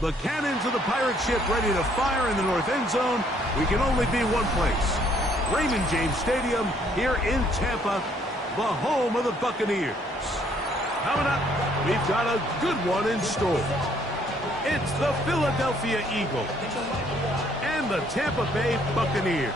The cannons of the pirate ship ready to fire in the north end zone. We can only be one place. Raymond James Stadium here in Tampa, the home of the Buccaneers. Coming up, we've got a good one in store. It's the Philadelphia Eagles and the Tampa Bay Buccaneers.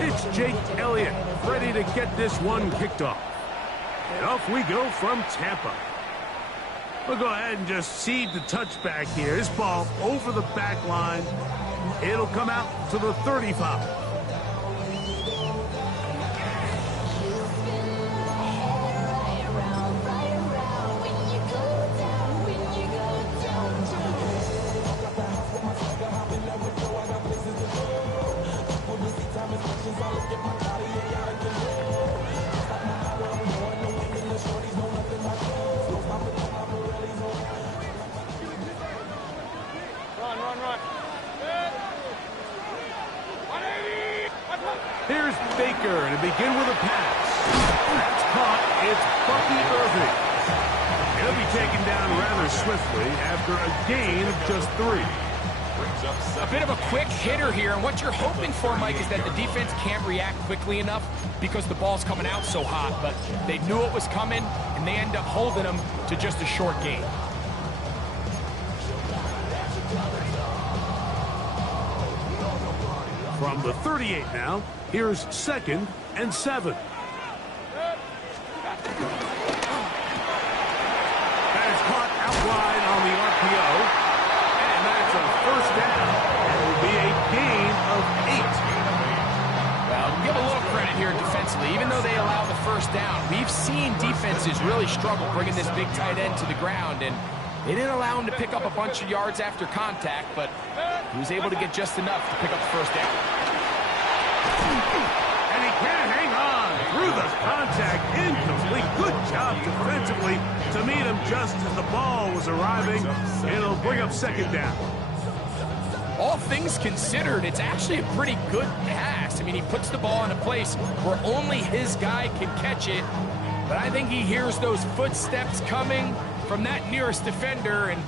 It's Jake Elliott, ready to get this one kicked off. And off we go from Tampa. We'll go ahead and just seed the touchback here. This ball over the back line. It'll come out to the 35. Here's Baker to begin with a pass. That's caught. It's Bucky Irving. He'll be taken down rather swiftly after a gain of just 3. A bit of a quick hitter here, and what you're hoping for, Mike, is that the defense can't react quickly enough because the ball's coming out so hot, but they knew it was coming, and they end up holding them to just a short gain. From the 38 now, here's 2nd and 7. That is caught out wide on the RPO. And that's a first down. It will be a gain of 8. Well, give a little credit here defensively. Even though they allow the first down, we've seen defenses really struggle bringing this big tight end to the ground, and they didn't allow him to pick up a bunch of yards after contact, but he was able to get just enough to pick up the first down. And he can't hang on through the contact. Incomplete. Good job defensively to meet him just as the ball was arriving. It'll bring up 2nd down. All things considered, it's actually a pretty good pass. I mean, he puts the ball in a place where only his guy can catch it, but I think he hears those footsteps coming from that nearest defender, and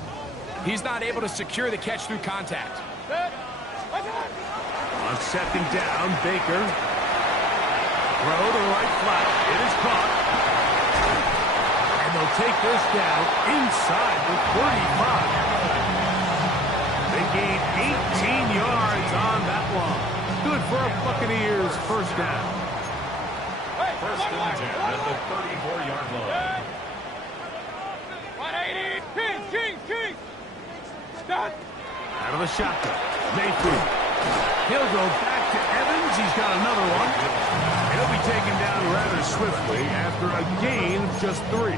he's not able to secure the catch through contact. On 2nd down, Baker. Throw to the right flat. It is caught. And they'll take this down inside the 35. They gain 18 yards on that one. Good for a Buccaneers first down. First and 10 at the 34-yard line. 180. King. Stop. Out of the shotgun. Mayfield. He'll go back to Evans. He's got another one. He'll be taken down rather swiftly after a gain of just 3.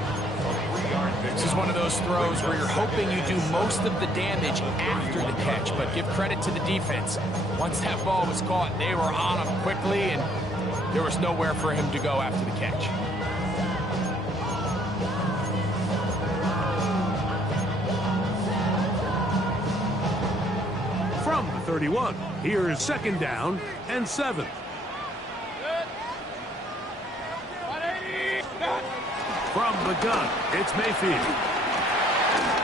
This is one of those throws where you're hoping you do most of the damage after the catch, but give credit to the defense. Once that ball was caught, they were on him quickly, and there was nowhere for him to go after the catch. From the 31, here's 2nd down and 7. From the gun, it's Mayfield.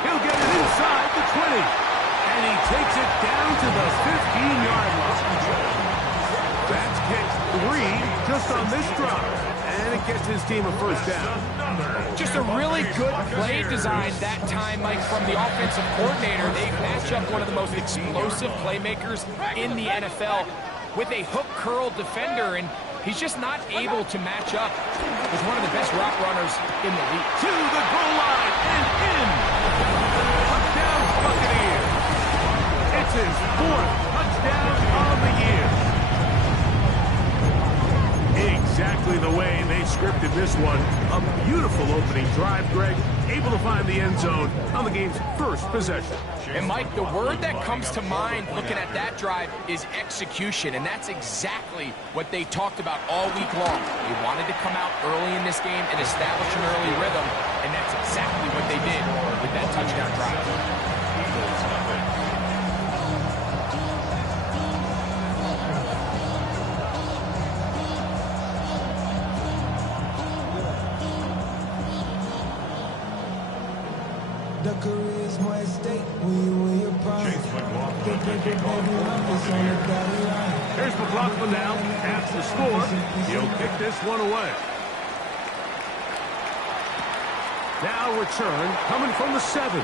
He'll get it inside the 20. And he takes it down to the 15-yard line. That's kicked 3 just on this drive. And it gets his team a first down. Just a really good play design that time, Mike, from the offensive coordinator. They match up one of the most explosive playmakers in the NFL with a hook curl defender, and he's just not able to match up with one of the best route runners in the league. To the goal line and in. Touchdown Buccaneers. It's his 4th touchdown on the year. Exactly the way they scripted this one. A beautiful opening drive, Greg. Able to find the end zone on the game's first possession. And Mike, the word that comes to mind looking at that drive is execution, and that's exactly what they talked about all week long. They wanted to come out early in this game and establish an early rhythm, and that's exactly what they did with that touchdown drive. Eagles nothing. The career is more at stake when you in your prime. Chase McLaughlin The paper, baby, run this on the dotted line. Here's McLaughlin now. Half the score. He'll kick this one away. Now return coming from the 7.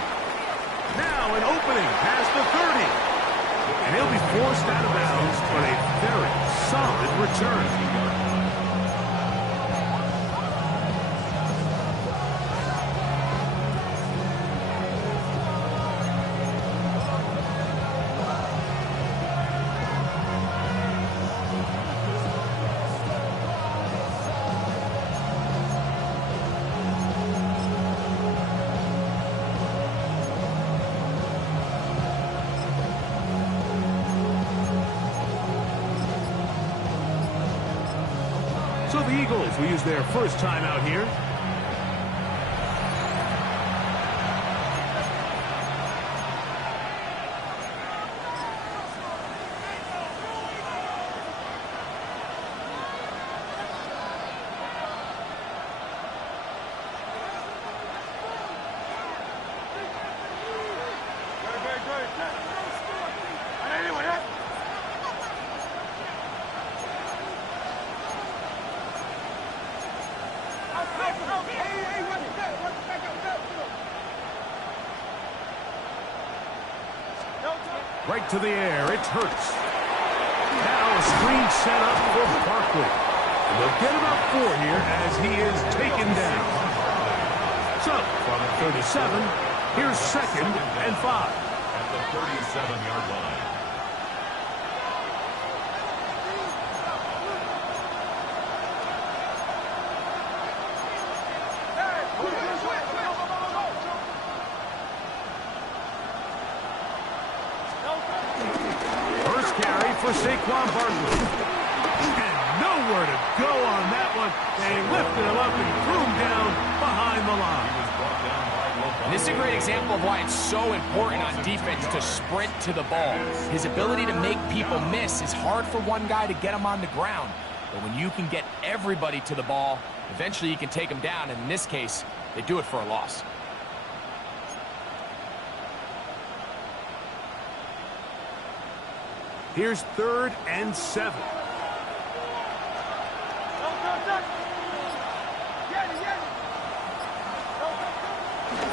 Now an opening past the 30. And he'll be forced out of bounds, but a very solid return. So the Eagles will use their first time out here. Right to the air, it's Hurts. Now a screen set up for Barkley. And they'll get about 4 here as he is taken down. So, from 37, here's 2nd and 5. At the 37-yard line. First carry for Saquon Barkley. And nowhere to go on that one. They lifted him up and threw him down behind the line. He was brought down by Will This is a great example of why it's so important on defense to sprint to the ball. His ability to make people miss is hard for one guy to get him on the ground. But when you can get everybody to the ball, eventually you can take them down. And in this case, they do it for a loss. Here's 3rd and 7.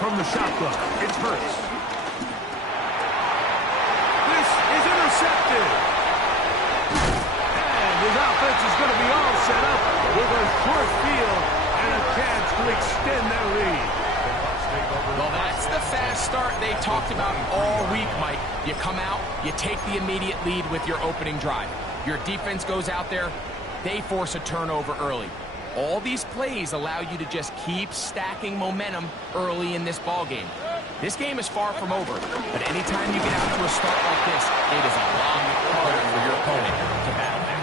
From the shotgun, it's Hurts. This is intercepted. And his offense is going to be all set up with a short field and a chance to extend their lead. Well, that's the fast start they talked about all week, Mike. You come out, you take the immediate lead with your opening drive. Your defense goes out there, they force a turnover early. All these plays allow you to just keep stacking momentum early in this ball game. This game is far from over, but anytime you get out to a start like this, it is a lot harder for your opponent to battle back.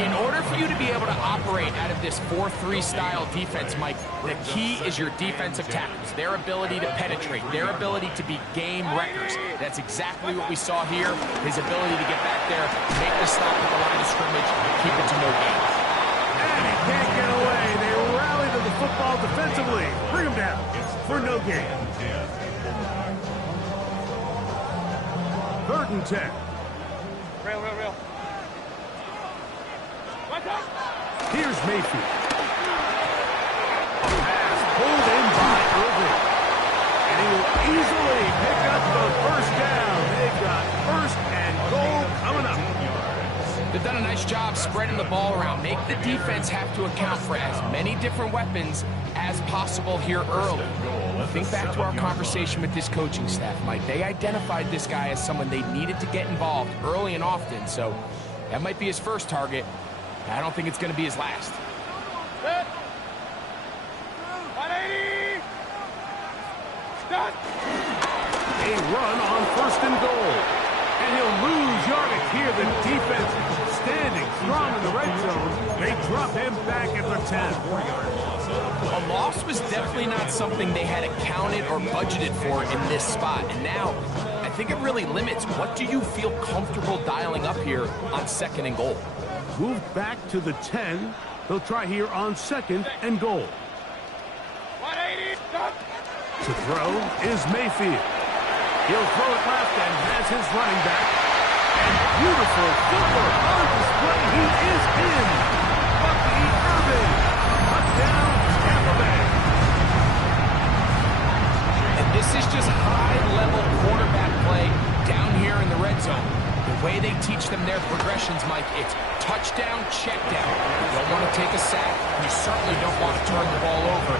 In order for you to be able to operate out of this 4-3 style defense, Mike, the key is your defensive tackles, their ability to penetrate, their ability to be game wreckers. That's exactly what we saw here, his ability to get back there, make the stop at the line of scrimmage, keep it to no gain. And he can't get away. They rally to the football defensively. Bring him down for no gain. 3rd and 10. Real. Here's Mayfield. A pass pulled in by Irving. And he will easily pick up the first down. They've got 1st and goal coming up. They've done a nice job spreading the ball around. Make the defense have to account for as many different weapons as possible here early. Think back to our conversation with this coaching staff, Mike. They identified this guy as someone they needed to get involved early and often, so that might be his first target. I don't think it's going to be his last. Set. 180. Stop. A run on 1st and goal. And he'll lose yardage here. The defense standing strong in the red zone. They drop him back at the 10. A loss was definitely not something they had accounted or budgeted for in this spot. And now, I think it really limits what do you feel comfortable dialing up here on 2nd and goal. Moved back to the 10. They'll try here on 2nd and goal. 180. Stop. To throw is Mayfield. He'll throw it left and has his running back. And beautiful footwork on display. He is in. Bucky Irving. Touchdown, Tampa Bay. And this is just high-level quarterback play down here in the red zone. The way they teach them their progressions, Mike, it's touchdown, check down. You don't want to take a sack. You certainly don't want to turn the ball over.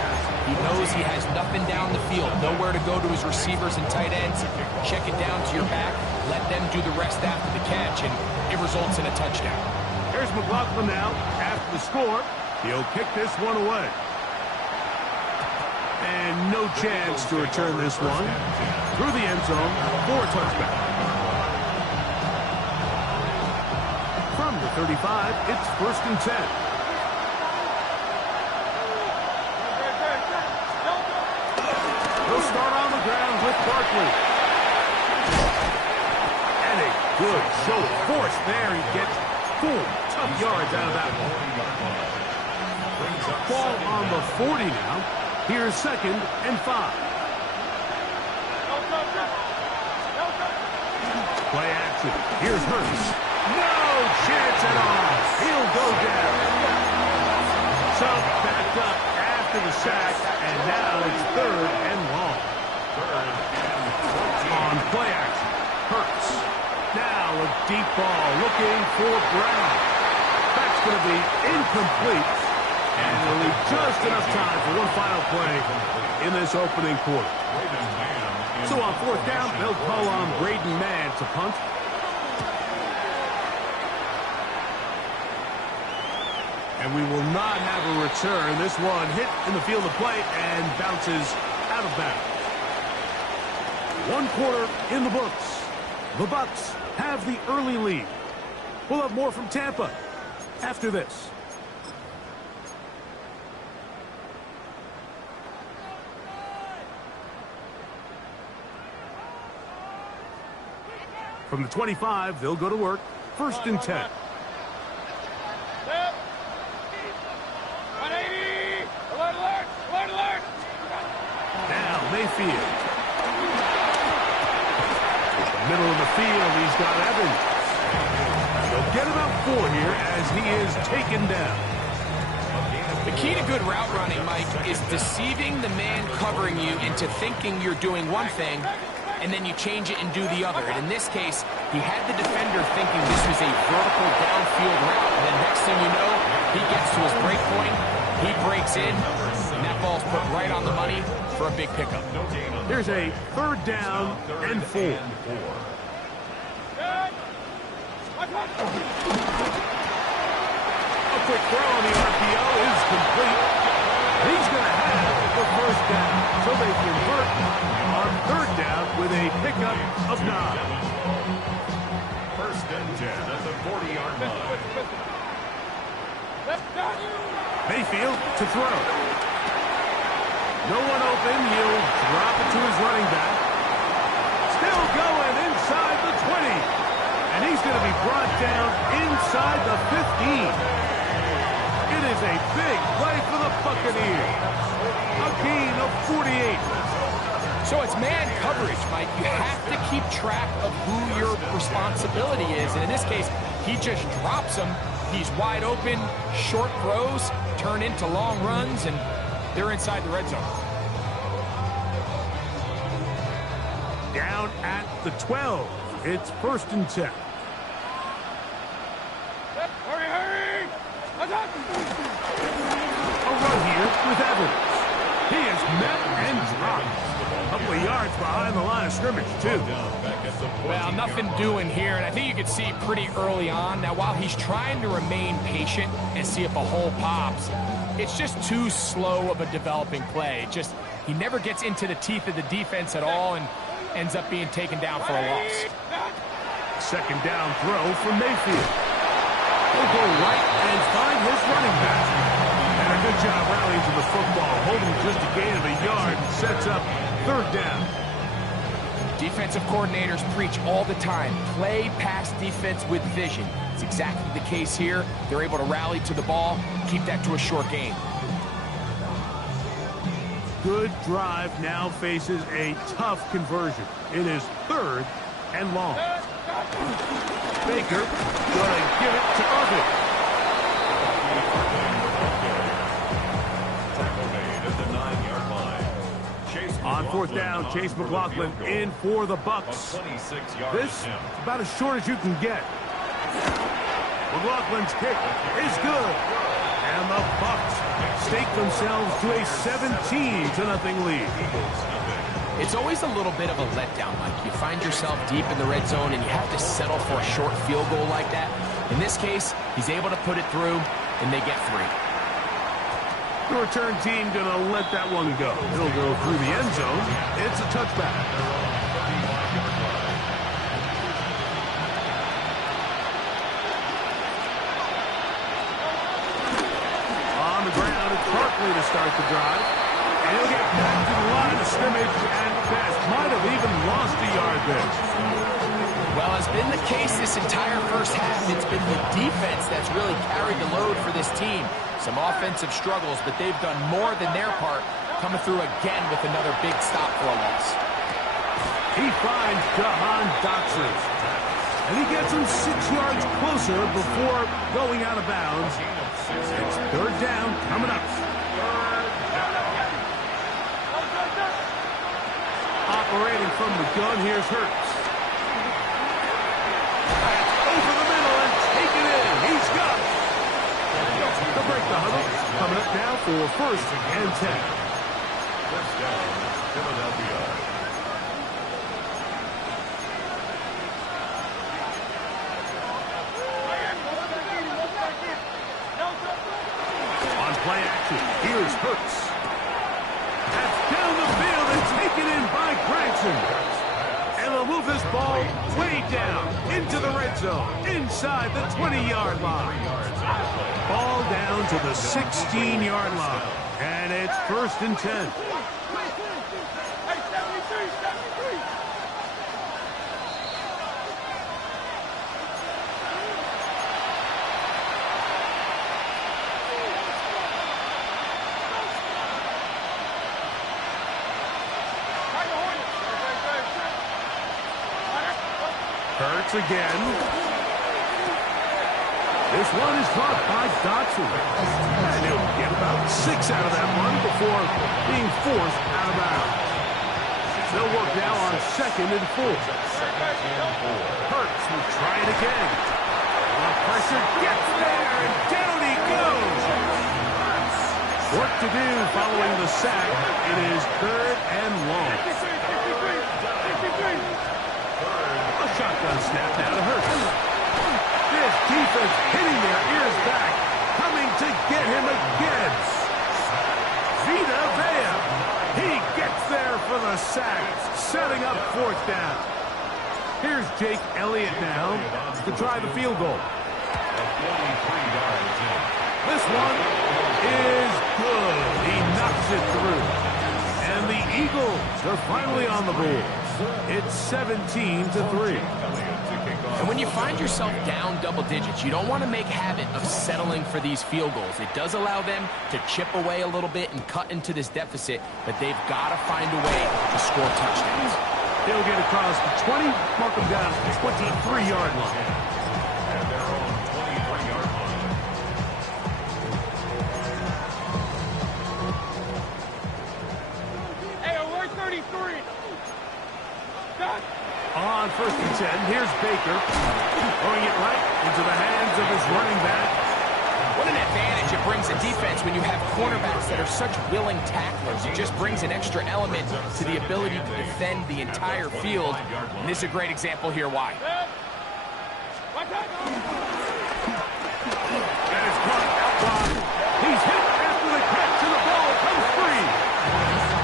He knows he has nothing down the field, nowhere to go to his receivers and tight ends. Check it down to your back. Let them do the rest after the catch, and it results in a touchdown. Here's McLaughlin now. After the score, he'll kick this one away. And no chance to return this one. Through the end zone for a touchback. From the 35, it's 1st and 10. They'll start on the ground with Barkley. And a good show of force there. He gets 4 tough yards out of that one. Ball on the 40 now. Here's 2nd and 5. Play action. Here's Hurts. No chance at all. He'll go down. So backed up after the sack, and now it's 3rd and long. On play action, Hurts. Now a deep ball looking for Brown. That's going to be incomplete. And there'll be just enough time for one final play in this opening quarter. So on 4th down, they'll call on Braden Mann to punt. And we will not have a return. This one hit in the field of play and bounces out of bounds. 1 quarter in the books. The Bucs have the early lead. We'll have more from Tampa after this. From the 25, they'll go to work. 1st and 10. 180. Alert, alert, alert, alert. Now Mayfield. Middle of the field, he's got Evans. They'll get about 4 here as he is taken down. The key to good route running, Mike, is deceiving the man covering you into thinking you're doing one thing, and then you change it and do the other. And in this case, he had the defender thinking this was a vertical downfield route. And then next thing you know, he gets to his break point, he breaks in, and that ball's put right on the money for a big pickup. Here's a 3rd down and 4. A quick throw on the RPO is complete. He's going to have the 1st down. So they convert on 3rd down with a pickup of 9. 1st and 10 at the 40-yard line. Mayfield to throw. No one open. He'll drop it to his running back. Still going inside the 20. And he's going to be brought down inside the 15. It is a big play for the Buccaneers. A gain of 48. So it's man coverage, Mike. You have to keep track of who your responsibility is. And in this case, he just drops him. He's wide open, short throws, turn into long runs, and they're inside the red zone. Down at the 12. It's 1st and 10. Hurry, hurry! Attack! A run here with Evans. He is met and dropped. A couple of yards behind the line of scrimmage, too. Well, nothing doing here, and I think you can see pretty early on. Now, while he's trying to remain patient and see if a hole pops, it's just too slow of a developing play. He never gets into the teeth of the defense at all and ends up being taken down for a loss. Second down throw from Mayfield. He'll go right and find his running back. And a good job rallying to the football, holding just a gain of a yard, and sets up third down. Defensive coordinators preach all the time, play pass defense with vision. It's exactly the case here. They're able to rally to the ball, keep that to a short gain. Good drive now faces a tough conversion. It is third and long. Baker going to give it to Irvin. On fourth down, Chase McLaughlin in for the Bucks. This is about as short as you can get. McLaughlin's kick is good. And the Bucks stake themselves to a 17-0 lead. It's always a little bit of a letdown, Mike. You find yourself deep in the red zone and you have to settle for a short field goal like that. In this case, he's able to put it through, and they get 3. The return team going to let that one go. It'll go through the end zone. It's a touchback. On the ground, it's Barkley to start the drive. And he'll get back to the line of scrimmage and best. Might have even lost a yard there. Well, it's been the case this entire first half. It's been the defense that's really carried the load for this team. Some offensive struggles, but they've done more than their part, coming through again with another big stop for a loss. He finds Jahan Dotson. And he gets him 6 yards closer before going out of bounds. It's third down coming up. Operating from the gun, here's Hurts. Over the middle and take it in. He's got it. They'll break the huddle. Coming up now for first and 10. First down, Philadelphia. On play action, here's Hurts. That's down the field and taken in by Gregson. And they'll move this ball way down into the red zone, inside the 20-yard line. Ball down to the 16-yard line. And it's first and 10. Hurts again. This one is dropped by Dotson. And he'll get about 6 out of that one before being forced out of bounds. They'll work now on 2nd and 4. Hurts will try it again. The pressure gets there, and down he goes. Work to do following the sack. It is third and long. Shotgun snap now to Hurts. This defense hitting their ears back, coming to get him again. Vita Vea. He gets there for the sack, setting up fourth down. Here's Jake Elliott now to try the field goal. This one is good. He knocks it through. And the Eagles are finally on the board. It's 17-3. And when you find yourself down double digits, you don't want to make habit of settling for these field goals. It does allow them to chip away a little bit and cut into this deficit, but they've got to find a way to score touchdowns. They'll get across the 20, mark them down at the 23-yard line. And their own 23-yard line. Hey, alert 33. Done. On first and 10, here's Baker. Throwing it right into the hands of his running back. an advantage it brings a defense when you have cornerbacks that are such willing tacklers. It just brings an extra element to the ability to defend the entire field. And this is a great example here why. That is caught outside. He's hit after the catch, and the ball comes free.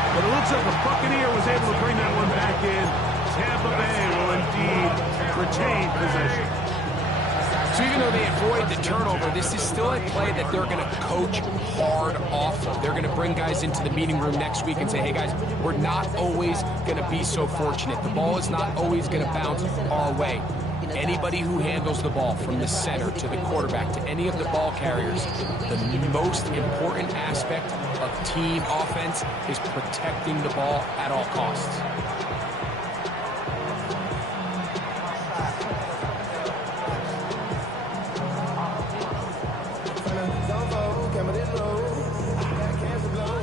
But it looks like the Buccaneer was able to bring that one back in. Tampa Bay will indeed retain possession. So even though they avoid the turnover, this is still a play that they're going to coach hard off of. They're going to bring guys into the meeting room next week and say, hey guys, we're not always going to be so fortunate. The ball is not always going to bounce our way. Anybody who handles the ball from the center to the quarterback to any of the ball carriers, the most important aspect of team offense is protecting the ball at all costs.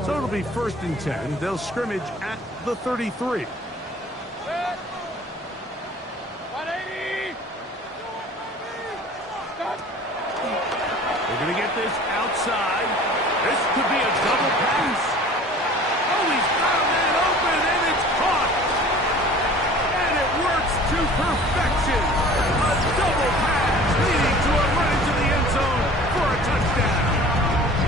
So it'll be 1st and 10. They'll scrimmage at the 33. They're going to get this outside. This could be a double pass. Oh, he's got a man open, and it's caught. And it works to perfection. A double pass leading to a run into the end zone for a touchdown.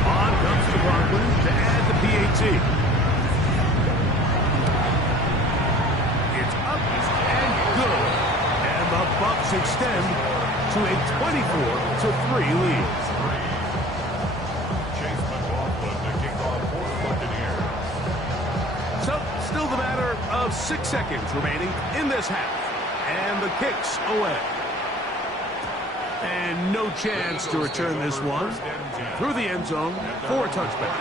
On comes to Conklin to add the PAT. It's up and good. And the Bucs extend to a 24-3 lead. Chase McLaughlin, the kickoff for the Buccaneers. So, still the matter of 6 seconds remaining in this half. And the kick's away. And no chance to return this one through the end zone for a touchback.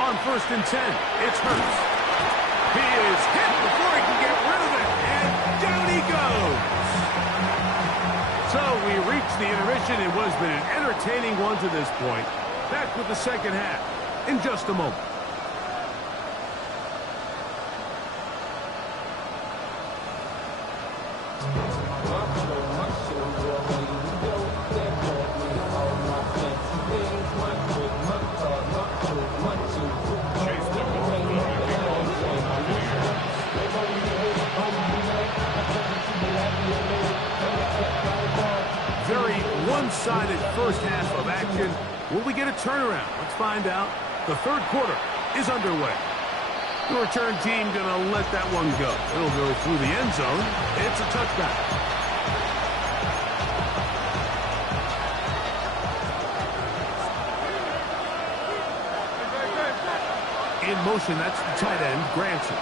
On 1st and 10, it's Hurts. He is hit before he can get rid of it, and down he goes. So we reached the intermission. It was been an entertaining one to this point. Back with the second half in just a moment. Very one-sided first half of action. Will we get a turnaround? Let's find out. The 3rd quarter is underway. The return team going to let that one go. It'll go through the end zone. It's a touchback. In motion, that's the tight end, Granson.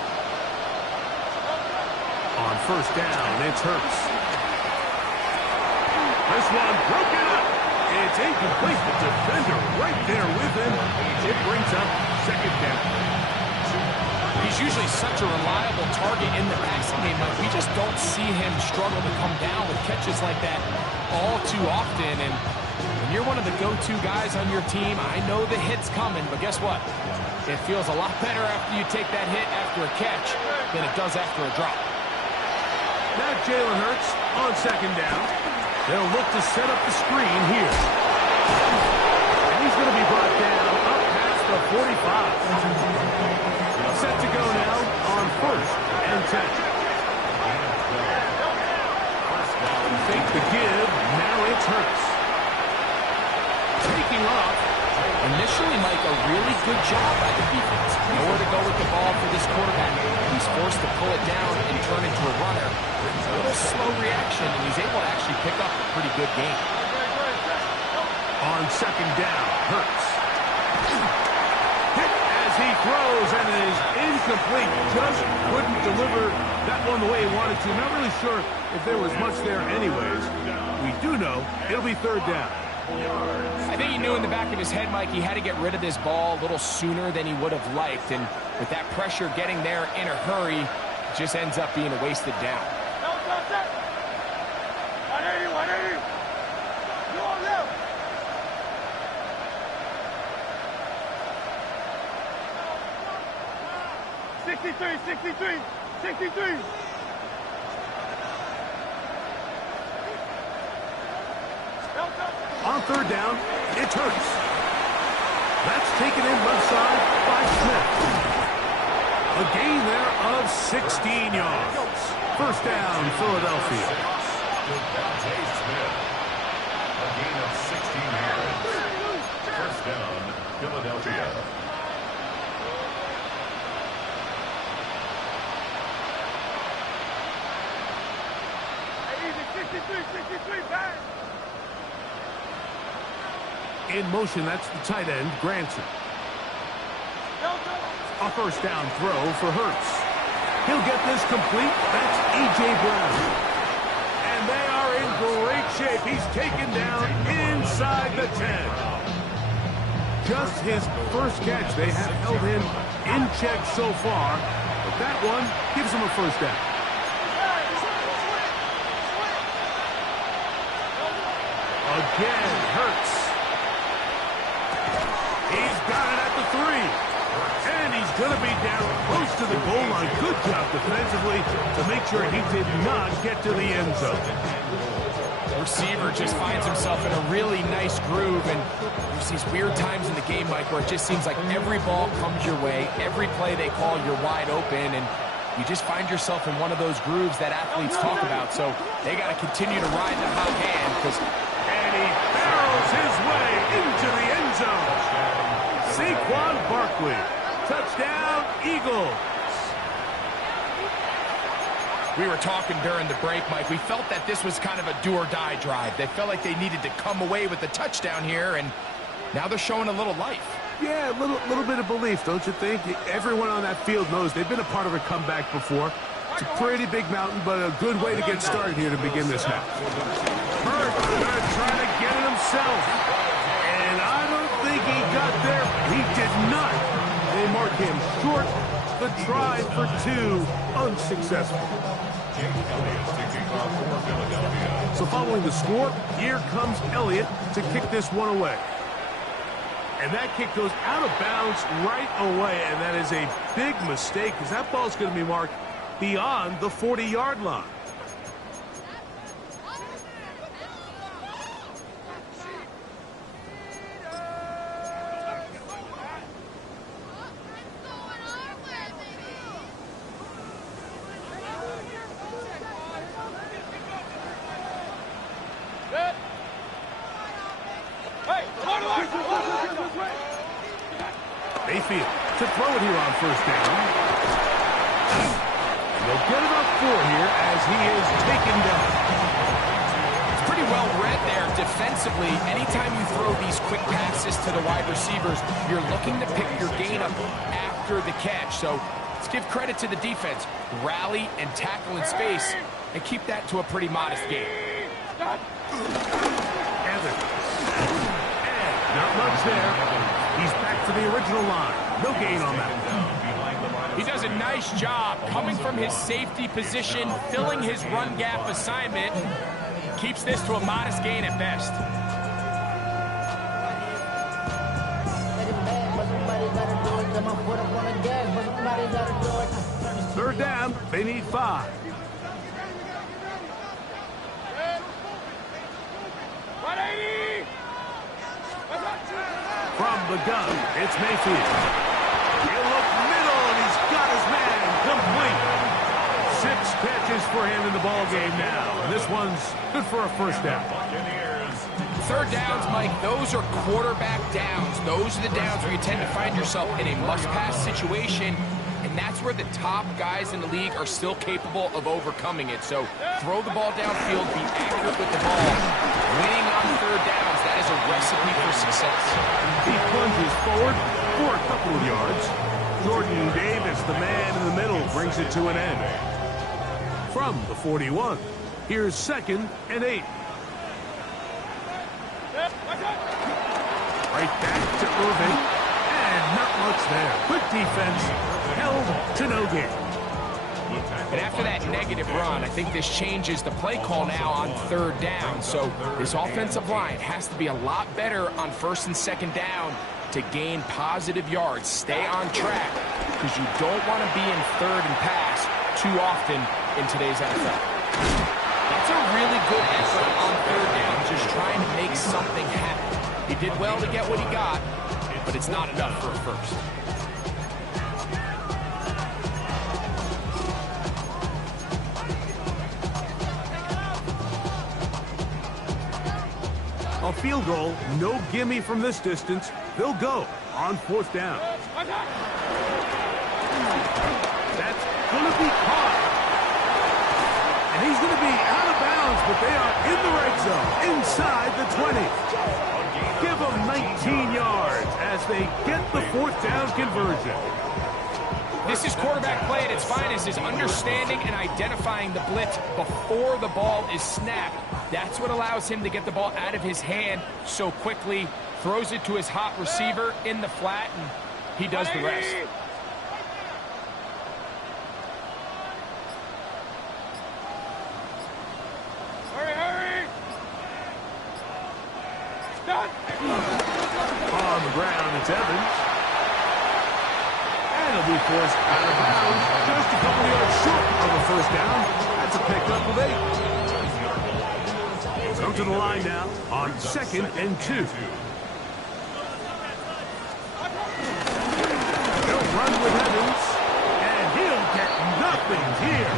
On 1st down, it's Hurts. This one broken up. It's incomplete. The defender right there with him. It brings up 2nd down. He's usually such a reliable target in the passing game, but we just don't see him struggle to come down with catches like that all too often. And when you're one of the go-to guys on your team, I know the hit's coming, but guess what? It feels a lot better after you take that hit after a catch than it does after a drop. Now Jalen Hurts on 2nd down. They'll look to set up the screen here. And he's going to be brought down up past the 45. Set to go now on 1st and 10. Take the give. Now it's Hurts. Taking off. Initially, Mike, a really good job by the defense. Nowhere to go with the ball for this quarterback. He's forced to pull it down and turn into a runner. A little slow reaction, and he's able to actually pick up a pretty good game. On 2nd down, Hurts. Hit as he throws, and it is incomplete. Just couldn't deliver that one the way he wanted to. Not really sure if there was much there anyways. We do know it'll be 3rd down. yards. I think he knew in the back of his head, Mike, he had to get rid of this ball a little sooner than he would have liked. And with that pressure getting there in a hurry, it just ends up being a wasted down. 180, 180. Go on left. $63. On third down, it's Hurts. That's taken in left side by Smith. A gain there of 16 yards. First down, Philadelphia. Devontae Smith. A gain of 16 yards. First down, Philadelphia. Hey, easy, 63, back. In motion, that's the tight end, Granson. A first down throw for Hurts. He'll get this complete. That's A.J. Brown. And they are in great shape. He's taken down inside the 10. Just his first catch. They have held him in check so far. But that one gives him a first down. Again, Hurts. He's got it at the 3. And he's going to be down close to the goal line. Good job defensively to make sure he did not get to the end zone. The receiver just finds himself in a really nice groove, and there's these weird times in the game, Mike, where it just seems like every ball comes your way, every play they call, you're wide open, and you just find yourself in one of those grooves that athletes talk about. So they got to continue to ride the hot hand, and he barrels his way into the end zone. Saquon Barkley. Touchdown, Eagles. We were talking during the break, Mike. We felt that this was kind of a do-or-die drive. They felt like they needed to come away with the touchdown here, and now they're showing a little life. Yeah, a little bit of belief, don't you think? Everyone on that field knows they've been a part of a comeback before. It's a pretty big mountain, but a good way to get started here to begin this half. Hurts going to try to get it himself. And I don't think he got there. He did not. They mark him short. The try for 2, unsuccessful. So following the score, here comes Elliott to kick this one away. And that kick goes out of bounds right away, and that is a big mistake because that ball's going to be marked beyond the 40-yard line. Mayfield to throw it here on first down. They'll get about 4 here as he is taken down. It's pretty well read there defensively. Anytime you throw these quick passes to the wide receivers, you're looking to pick your gain up after the catch. So let's give credit to the defense. Rally and tackle in space and keep that to a pretty modest gain. Evans. And not much there. He's back to the original line. No gain on that. He does a nice job coming from his safety position, filling his run gap assignment. Keeps this to a modest gain at best. Third down, they need 5. From the gun, it's Mayfield. He'll look middle, and he's got his man complete. 6 catches for him in the ball game now. And this one's good for a first down. Third downs, Mike, those are quarterback downs. Those are the downs where you tend to find yourself in a must-pass situation, and that's where the top guys in the league are still capable of overcoming it. So throw the ball downfield, be accurate with the ball. Winning on third downs, that is a recipe for success. He plunges forward for a couple of yards. Jordan Davis, the man in the middle, brings it to an end. From the 41, here's 2nd and 8. Right back to Irving. And not much there. Good defense. Held to no gain. And after that negative run, I think this changes the play call now on third down. So this offensive line has to be a lot better on first and second down to gain positive yards. Stay on track because you don't want to be in third and pass too often in today's NFL. That's a really good effort on third down, just trying to make something happen. He did well to get what he got, but it's not enough for a first. A field goal, no gimme from this distance. They'll go on fourth down. That's going to be caught. And he's going to be out of bounds, but they are in the red zone, inside the 20. Give them 19 yards as they get the fourth down conversion. This is quarterback play at its finest, is understanding and identifying the blitz before the ball is snapped. That's what allows him to get the ball out of his hand so quickly, throws it to his hot receiver in the flat, and he does the rest. Hurry! Stop! On the ground, it's Evans. And he'll be forced out of bounds, just a couple yards short of a first down. That's a pickup of 8. Come to the line now on 2nd and 2. They'll run with Evans, and he'll get nothing here.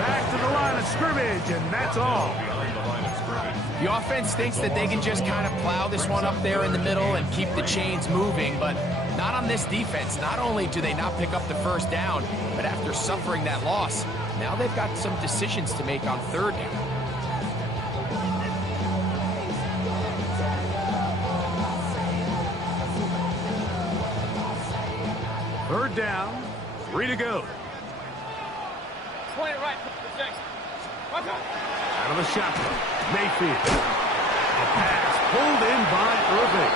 Back to the line of scrimmage, and that's all. The offense thinks that they can just kind of plow this one up there in the middle and keep the chains moving, but not on this defense. Not only do they not pick up the first down, but after suffering that loss, now they've got some decisions to make on third down. Third down, 3 to go. Point it right. Out of the shotgun, Mayfield. A pass pulled in by Irving.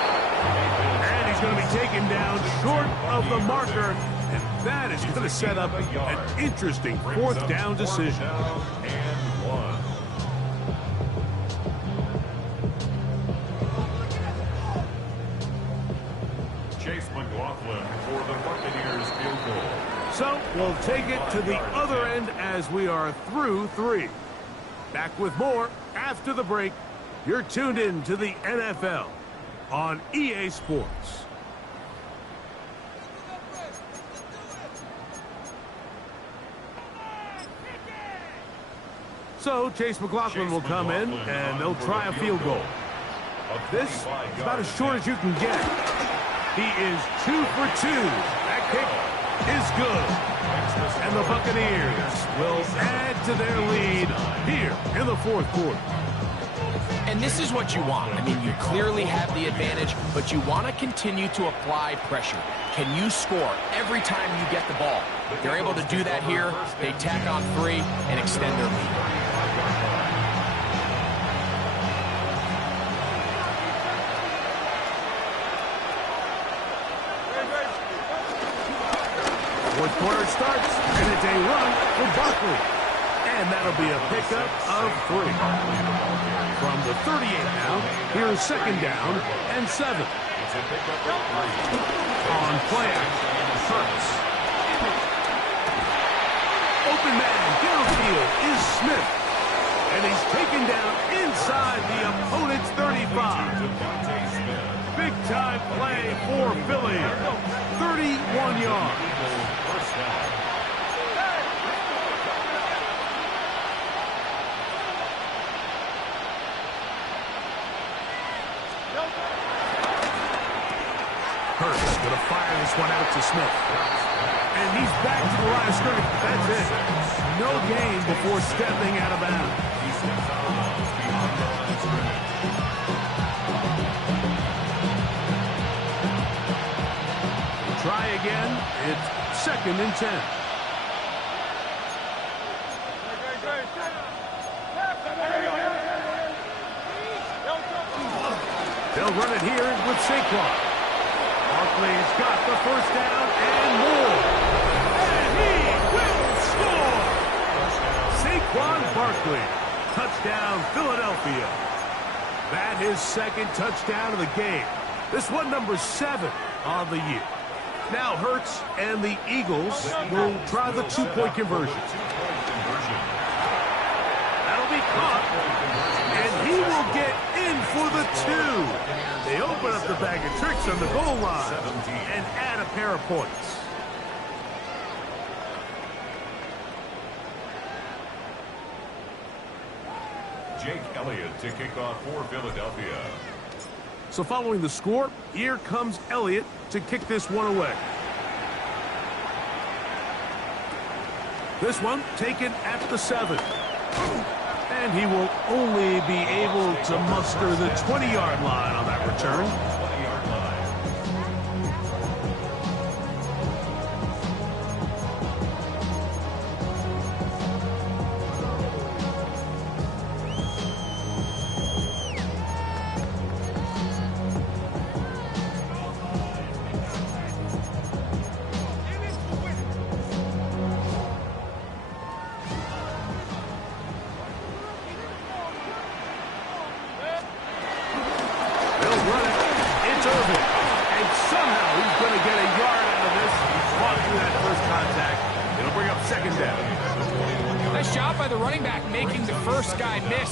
And he's going to be taken down short of the marker. And that is going to set up an interesting fourth down decision. Chase McLaughlin for the Buccaneers field goal. So we'll take it to the other end as we are through 3. Back with more after the break. You're tuned in to the NFL on EA Sports. So Chase McLaughlin will come in, and they'll try a field goal. This is about as short as you can get. He is 2 for 2. That kick is good. And the Buccaneers will add to their lead here in the fourth quarter. And this is what you want. I mean, you clearly have the advantage, but you want to continue to apply pressure. Can you score every time you get the ball? They're able to do that here. They tack on 3 and extend their lead. Fourth quarter starts, and it's a run for Barkley. And that'll be a pickup of 3. From the 38 now, here's 2nd down and 7. On play action, Hurts. Open man downfield is Smith. And he's taken down inside the opponent's 35. Big time play for Philly. 31 yards. Hurts going to fire this one out to Smith. And he's back to the line of scrimmage. That's it. No gain before stepping out of bounds. Try again. It's 2nd and 10. They'll run it here with Saquon. Barkley's got the first down and more. And he will score! Saquon Barkley. Touchdown, Philadelphia. That his second touchdown of the game. This one number 7 on the year. Now Hurts and the Eagles will try the two-point conversion. That'll be caught. And he will get in for the 2. They open up the bag of tricks on the goal line and add a pair of points. Jake Elliott to kick off for Philadelphia. So following the score, here comes Elliott to kick this one away. This one taken at the 7. And he will only be able to muster the 20-yard line on that return. 20-yard line.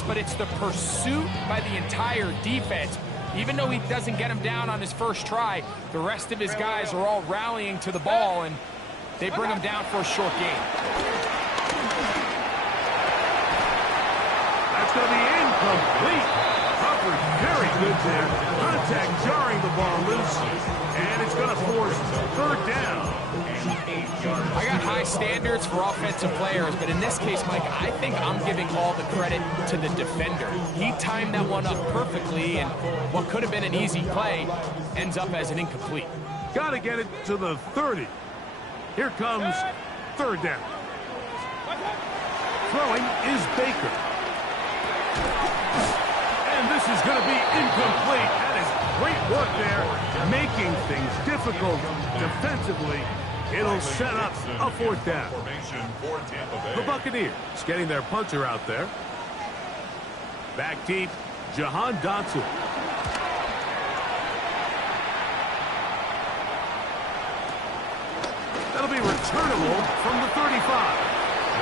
But it's the pursuit by the entire defense. Even though he doesn't get him down on his first try, the rest of his guys are all rallying to the ball, and they bring him down for a short gain. That's going to be incomplete. Covered very good there. Contact jarring the ball loose, and it's going to force third down. I got high standards for offensive players, but in this case, Mike, I think I'm giving all the credit to the defender. He timed that one up perfectly, and what could have been an easy play ends up as an incomplete. Got to get it to the 30. Here comes third down. Throwing is Baker. And this is going to be incomplete. That is great work there, making things difficult defensively. It'll set up a fourth down. The Buccaneers getting their punter out there. Back deep, Jahan Dotson. That'll be returnable from the 35.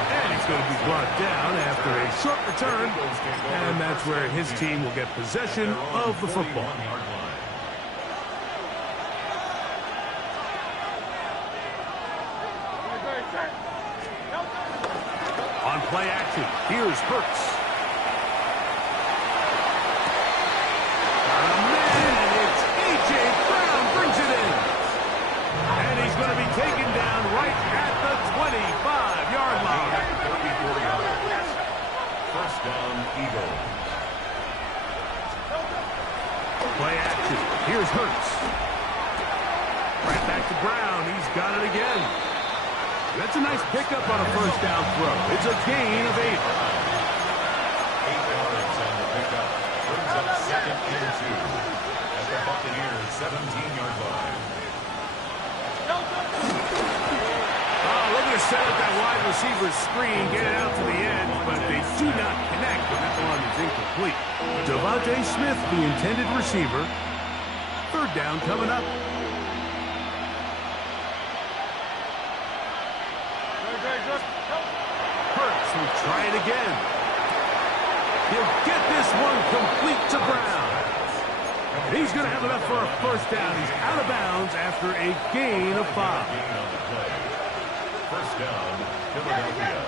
And he's going to be brought down after a short return. And that's where his team will get possession of the football. On play action, here's Hurts. Got a man, and it's A.J. Brown brings it in. And he's going to be taken down right at the 25-yard line. First down, Eagles. Play action, here's Hurts. Right back to Brown, he's got it again. That's a nice pickup on a first down throw. It's a gain of 8. 8 yards on the pickup. Brings up second and 2 at the Buccaneers' 17-yard line. Oh, looking to set up that wide receiver screen, get it out to the end, but they do not connect, and that one is incomplete. Devontae Smith, the intended receiver. Third down coming up. Hurts will try it again. He'll get this one complete to Brown. He's going to have enough for a first down. He's out of bounds after a gain of 5. First down, Philadelphia.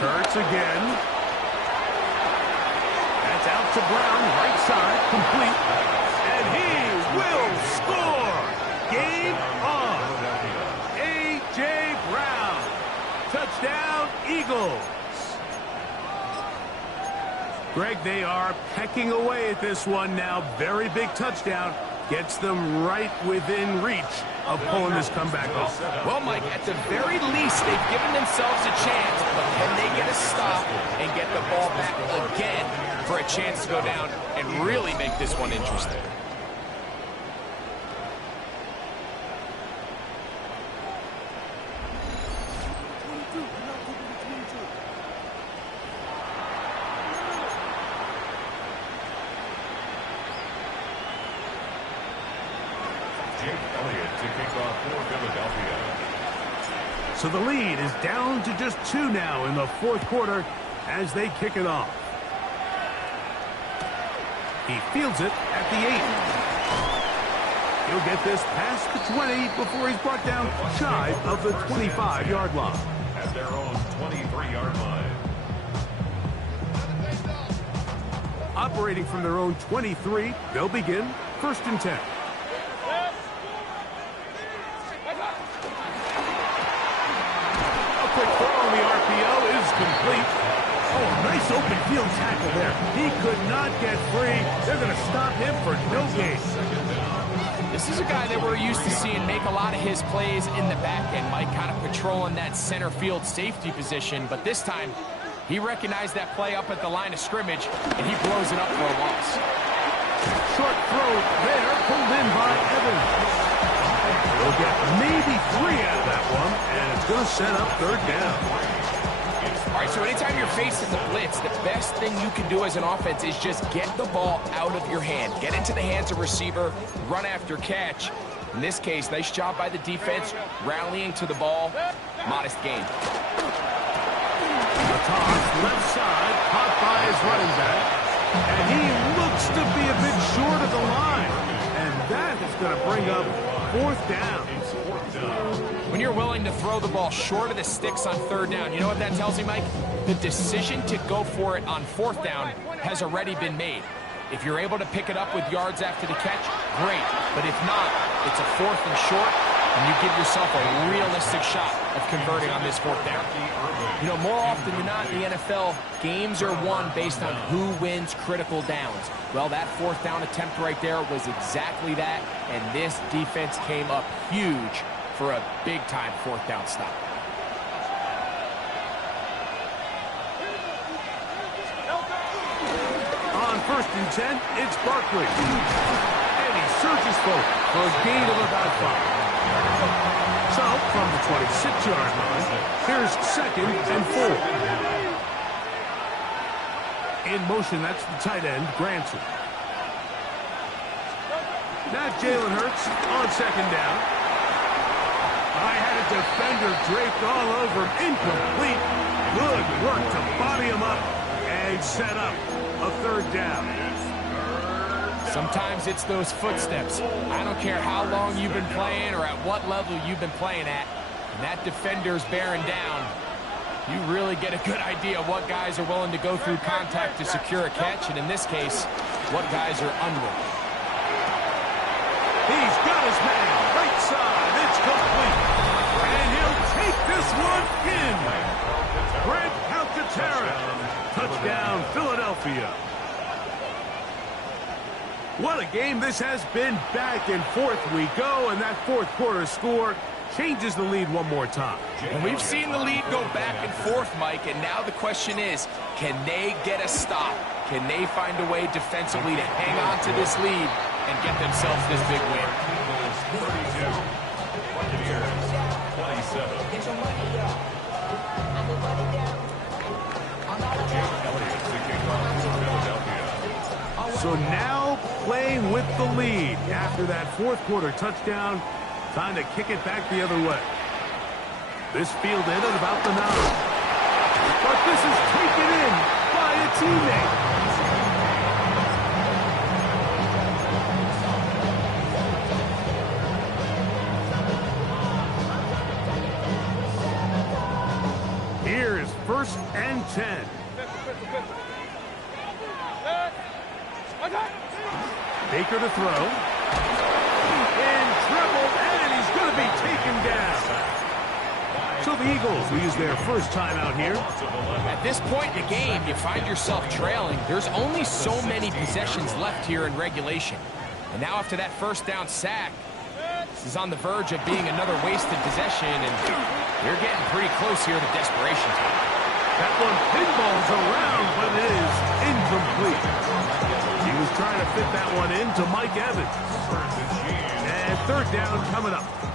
Hurts again. That's out to Brown, right side, complete. And he will score. Game on. A.J. Brown. Touchdown, Eagles. Greg, they are pecking away at this one now. Very big touchdown. Gets them right within reach of pulling this comeback off. Well, Mike, at the very least, they've given themselves a chance, but can they get a stop and get the ball back again for a chance to go down and really make this one interesting. So the lead is down to just 2 now in the fourth quarter as they kick it off. He fields it at the 8. He'll get this past the 20 before he's brought down shy of the 25-yard line. At their own 23-yard line. Operating from their own 23, they'll begin 1st and 10. Quick throw on the RPO is complete. Oh, nice open field tackle there. He could not get free. They're going to stop him for no gain. This is a guy that we're used to seeing make a lot of his plays in the back end, Mike, kind of patrolling that center field safety position. But this time, he recognized that play up at the line of scrimmage, and he blows it up for a loss. Short throw there, pulled in by Evans. They'll get maybe 3 out of that one, and it's going to set up 3rd down. All right, so anytime you're facing the blitz, the best thing you can do as an offense is just get the ball out of your hand. Get into the hands of receiver, run after catch. In this case, nice job by the defense, rallying to the ball. Modest gain. The toss, left side, caught by his running back. And he looks to be a bit short of the line. And that is going to bring up 4th down. When you're willing to throw the ball short of the sticks on 3rd down, you know what that tells me, Mike? The decision to go for it on 4th down has already been made. If you're able to pick it up with yards after the catch, great. But if not, it's a 4th and short, and you give yourself a realistic shot of converting on this 4th down. You know, more often than not in the NFL, games are won based on who wins critical downs. Well, that 4th down attempt right there was exactly that, and this defense came up huge for a big-time 4th down stop. On 1st and 10, it's Barkley. And he surges forward for a gain of about 5. So, from the 26-yard line, here's 2nd and 4. In motion, that's the tight end, Granson. Now Jalen Hurts on 2nd down. I had a defender draped all over him. Incomplete. Good work to body him up and set up a 3rd down. Sometimes it's those footsteps. I don't care how long you've been playing or at what level you've been playing at. And that defender's bearing down. You really get a good idea of what guys are willing to go through contact to secure a catch, and in this case, what guys are unwilling. He's got his man. Right side. It's complete. And he'll take this one in. Grant Calcaterra. Touchdown, Philadelphia. What a game this has been. Back and forth we go, and that 4th quarter score changes the lead one more time. And we've seen the lead go back and forth, Mike, and now the question is, can they get a stop? Can they find a way defensively to hang on to this lead and get themselves this big win? Eagles 32, Buccaneers 27. Jake Elliott to kick off for Philadelphia. So now playing with the lead after that 4th quarter touchdown. Time to kick it back the other way. This fielded at about the 9. But this is taken in by a teammate. Here's 1st and 10. Baker to throw. In trouble, and he's going to be taken down. So the Eagles will use their first timeout here. At this point in the game, you find yourself trailing. There's only so many possessions left here in regulation. And now after that 1st down sack, this is on the verge of being another wasted possession, and they're getting pretty close here to desperation time. That one pinballs around, but it is incomplete. incomplete. He was trying to fit that one into Mike Evans. And third down coming up.